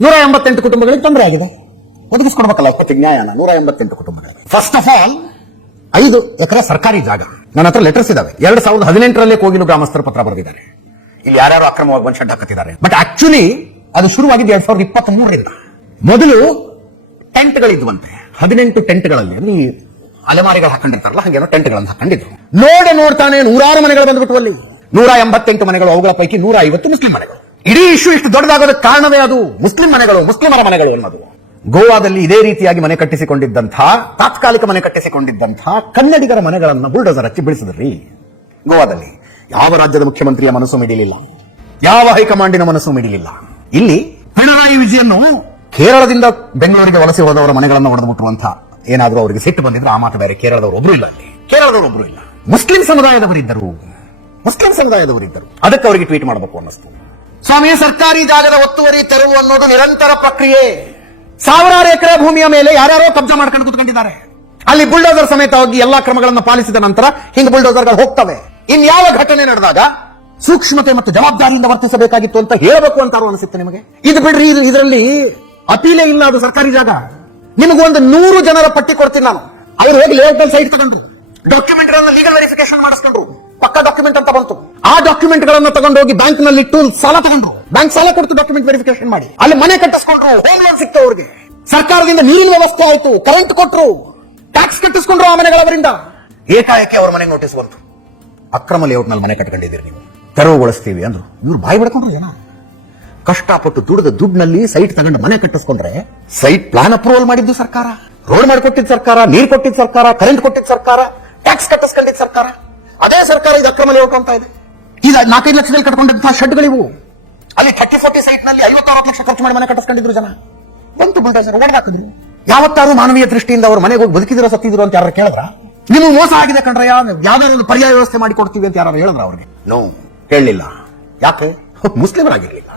188 ಕುಟುಂಬಗಳಿಗೆ ತೊಂದರೆ ಆಗಿದೆ. ಒದಗಿಸ್ಕೊಡ್ಬೇಕಲ್ಲ ನ್ಯಾಯನ 188 ಕುಟುಂಬಗಳಿಗೆ. ಫಸ್ಟ್ ಆಫ್ ಆಲ್ 5 ಎಕರೆ ಸರ್ಕಾರಿ ಜಾಗ. ನನ್ನ ಹತ್ರ ಲೆಟರ್ಸ್ ಇದಾವೆ. 2018ರಲ್ಲಿ ಕೋಗಿಲು ಗ್ರಾಮಸ್ಥರು ಪತ್ರ ಬರೆದಿದ್ದಾರೆ. ಇಲ್ಲಿ ಯಾರ್ಯಾರು ಅಕ್ರಮವಾಗಿ ಒಂದು ಶೆಡ್ ಹಾಕುತ್ತಿದ್ದಾರೆ. ಬಟ್ ಆಕ್ಚುಲಿ ಅದು ಶುರುವಾಗಿದ್ದು 2023ರಿಂದ. ಮೊದಲು ಟೆಂಟ್ಗಳಿದ್ವಂತೆ, 18 ಟೆಂಟ್ಗಳಲ್ಲಿ ಅಲ್ಲಿ ಅಲೆಮಾರಿಗಳು ಹಾಕೊಂಡಿರ್ತಾರಲ್ಲ, ಹಾಗೇನೋ ಟೆಂಟ್ಗಳನ್ನು ಹಾಕೊಂಡಿದ್ರು. ನೋಡ್ತಾನೆ 106 ಮನೆಗಳು ಬಂದ್ಬಿಟ್ಟು ಅಲ್ಲಿ 188 ಮನೆಗಳು. ಅವುಗಳ ಪೈಕಿ 150 ಮುಸ್ಲಿಂ ಮನೆಗಳು. ಇಡೀ ಇಶ್ಯೂ ಇಷ್ಟು ದೊಡ್ಡದಾಗೋದಕ್ಕೆ ಕಾರಣವೇ ಅದು ಮುಸ್ಲಿಂ ಮನೆಗಳು, ಮುಸ್ಲಿಮರ ಮನೆಗಳು ಅನ್ನೋದು. ಗೋವಾದಲ್ಲಿ ಇದೇ ರೀತಿಯಾಗಿ ಮನೆ ಕಟ್ಟಿಸಿಕೊಂಡಿದ್ದಂತಹ, ತಾತ್ಕಾಲಿಕ ಮನೆ ಕಟ್ಟಿಸಿಕೊಂಡಿದ್ದಂತಹ ಕನ್ನಡಿಗರ ಮನೆಗಳನ್ನ ಬುಲ್ಡೋಸರ್ ಹಚ್ಚಿ ಬಿಡಿಸಿದ್ರಿ. ಗೋವಾದಲ್ಲಿ ಯಾವ ರಾಜ್ಯದ ಮುಖ್ಯಮಂತ್ರಿಯ ಮನಸ್ಸು ಮಿಡಿಲಿಲ್ಲ, ಯಾವ ಹೈಕಮಾಂಡಿನ ಮನಸ್ಸು ಮಿಡಿಲಿಲ್ಲ. ಇಲ್ಲಿ ಪಿಣರಾಯಿ ವಿಜಯನ್ ಕೇರಳದಿಂದ ಬೆಂಗಳೂರಿಗೆ ವಲಸೆ ಹೋದವರ ಮನೆಗಳನ್ನು ಹೊಡೆದುಬಿಟ್ಟುವಂತ ಏನಾದ್ರೂ ಅವರಿಗೆ ಸಿಟ್ಟು ಬಂದಿದ್ರೆ ಆ ಮಾತು ಬೇರೆ. ಕೇರಳದವರು ಒಬ್ರು ಇಲ್ಲ, ಅಲ್ಲಿ ಕೇರಳದವರು ಒಬ್ರು ಇಲ್ಲ. ಮುಸ್ಲಿಂ ಸಮುದಾಯದವರಿದ್ದರು. ಅದಕ್ಕೆ ಅವರಿಗೆ ಟ್ವೀಟ್ ಮಾಡಬೇಕು ಅನ್ನಿಸ್ತು. ಸ್ವಾಮಿ, ಸರ್ಕಾರಿ ಜಾಗದ ಒತ್ತುವರಿ ತೆರವು ಅನ್ನೋದು ನಿರಂತರ ಪ್ರಕ್ರಿಯೆ. ಸಾವಿರಾರು ಎಕರೆ ಭೂಮಿಯ ಮೇಲೆ ಯಾರ್ಯಾರೋ ಕಬ್ಜಾ ಮಾಡ್ಕೊಂಡು ಕೂತ್ಕೊಂಡಿದ್ದಾರೆ. ಅಲ್ಲಿ ಬುಲ್ಡೋಸರ್ ಸಮೇತ ಹೋಗಿ ಎಲ್ಲಾ ಕ್ರಮಗಳನ್ನು ಪಾಲಿಸಿದ ನಂತರ ಹಿಂಗ್ ಬುಲ್ಡೋಸರ್ಗಳು ಹೋಗ್ತವೆ. ಇನ್ಯಾವ ಘಟನೆ ನಡೆದಾಗ ಸೂಕ್ಷ್ಮತೆ ಮತ್ತು ಜವಾಬ್ದಾರಿಯಿಂದ ವರ್ತಿಸಬೇಕಾಗಿತ್ತು ಅಂತ ಹೇಳಬೇಕು ಅಂತಾರು ಅನಿಸುತ್ತೆ ನಿಮಗೆ? ಇದು ಬಿಡ್ರಿ, ಇದರಲ್ಲಿ ಅಪೀಲೇ ಇಲ್ಲ. ಅದು ಸರ್ಕಾರಿ ಜಾಗ. ನಿಮಗೊಂದು 100 ಜನರ ಪಟ್ಟಿ ಕೊಡ್ತೀನಿ ನಾನು. ಅವ್ರು ಹೋಗಿ ಲೇಔಟ್ ಸೈಟ್ ತಗೊಂಡ್ರು, ಡಾಕ್ಯುಮೆಂಟ್ ಗಳನ್ನ ಲೀಗಲ್ ವೆರಿಫಿಕೇಶನ್ ಮಾಡಿಸ್ಕೊಂಡ್ರು, ಪಕ್ಕ ಡಾಕ್ಯುಮೆಂಟ್ ಅಂತ ಬಂತು. ಆ ಡಾಕ್ಯುಮೆಂಟ್ ಗಳನ್ನ ತಗೊಂಡೋಗಿ ಬ್ಯಾಂಕ್ ನಲ್ಲಿ ಇಟ್ಟು ಸಾಲ ತಗೊಂಡ್ರು. ಬ್ಯಾಂಕ್ ಸಾಲ ಕೊಡ್ತು ಡಾಕ್ಯುಮೆಂಟ್ ವೆರಿಫಿಕೇಶನ್ ಮಾಡಿ. ಅಲ್ಲಿ ಮನೆ ಕಟ್ಟಿಸ್ಕೊಂಡ್ರು, ಹೋಮ್ ಲೋನ್ ಸಿಕ್ತು ಅವ್ರಿಗೆ. ಸರ್ಕಾರದಿಂದ ನೀರಿನ ವ್ಯವಸ್ಥೆ ಆಯ್ತು, ಕರೆಂಟ್ ಕೊಟ್ರು, ಟ್ಯಾಕ್ಸ್ ಕಟ್ಟಿಸ್ಕೊಂಡ್ರು ಆ ಮನೆಗಳವರಿಂದ. ಏಕಾಏಕಿ ಅವ್ರ ಮನೆಗೆ ನೋಟಿಸ್ ಬಂತು, ಅಕ್ರಮ ಲೇಔಟ್ ನಲ್ಲಿ ಮನೆ ಕಟ್ಕೊಂಡಿದ್ದೀರಿ, ನೀವು ತೆರವುಗೊಳಿಸ್ತೀವಿ ಅಂದ್ರು. ಇವ್ರು ಬಾಯಿ ಬಿಡ್ಕೊಂಡ್ರು. ಏನ ಕಷ್ಟಪಟ್ಟು ದುಡಿದ ದುಡ್ಡಿನಲ್ಲಿ ಸೈಟ್ ತಗೊಂಡು ಮನೆ ಕಟ್ಟಿಸ್ಕೊಂಡ್ರೆ, ಸೈಟ್ ಪ್ಲಾನ್ ಅಪ್ರೂವಲ್ ಮಾಡಿದ್ದು ಸರ್ಕಾರ, ರೋಡ್ ಮಾಡಿಕೊಟ್ಟಿದ್ದು ಸರ್ಕಾರ, ನೀರು ಕೊಟ್ಟಿದ್ದು ಸರ್ಕಾರ, ಕರೆಂಟ್ ಕೊಟ್ಟಿದ್ದು ಸರ್ಕಾರ, ಟ್ಯಾಕ್ಸ್ ಕಟ್ಟಿಸ್ಕೊಂಡಿದ್ದು ಸರ್ಕಾರ. ಅದೇ ಸರ್ಕಾರ ಇದು ಅಕ್ರಮ ಲೇಔಟ್ ಅಂತ ಇದೆ. ಈಗ 4-5 ಲಕ್ಷದಲ್ಲಿ ಕಟ್ಕೊಂಡಂತಹ ಶೆಡ್ಗಳಿವು. ಅಲ್ಲಿ 30-40 ಸೈಟ್ ನಲ್ಲಿ 50-60 ಲಕ್ಷ ಖರ್ಚು ಮಾಡಿ ಮನೆ ಕಟ್ಟಿಸ್ಕೊಂಡಿದ್ರು ಜನ. ಬಂತು ಬುಲ್ಡೋಸರ್ ಹೊಡೆದಾಕಿದ್ರು. ಯಾವತ್ತಾರು ಮಾನವೀಯ ದೃಷ್ಟಿಯಿಂದ ಅವರು ಮನೆಗೆ ಹೋಗಿ ಬದುಕಿದಿರೋ ಸತ್ತಿದ್ರು ಅಂತ ಯಾರು ಕೇಳಿದ್ರ? ನಿಮಗೆ ಮೋಸ ಆಗಿದೆ ಕಣ್ರಯ್ಯ, ಯಾವ್ದಾದ್ರು ಒಂದು ಪರ್ಯಾಯ ವ್ಯವಸ್ಥೆ ಮಾಡಿ ಕೊಡ್ತೀವಿ ಅಂತ ಯಾರು ಹೇಳಿದ್ರ ಅವ್ರಿಗೆ? ನೋ, ಹೇಳಲಿಲ್ಲ. ಯಾಕೆ? ಮುಸ್ಲಿಮರಾಗಿರ್ಲಿಲ್ಲ.